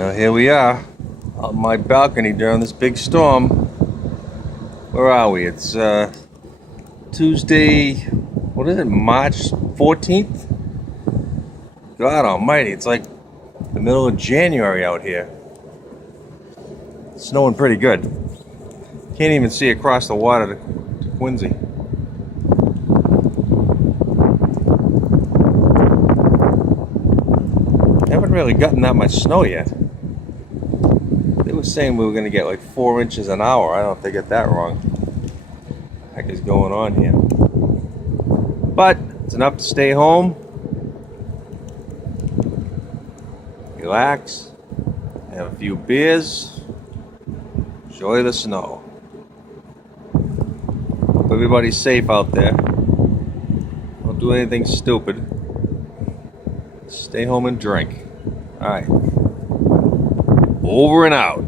Well, here we are on my balcony during this big storm. Where are we? It's Tuesday, what is it, March 14th? God almighty, it's like the middle of January out here. It's snowing pretty good. Can't even see across the water to Quincy. Haven't really gotten that much snow yet. They were saying we were going to get like 4 inches an hour. I don't know if they get that wrong. What the heck is going on here? But it's enough to stay home, relax, have a few beers, enjoy the snow. Hope everybody's safe out there. Don't do anything stupid. Stay home and drink. All right. Over and out.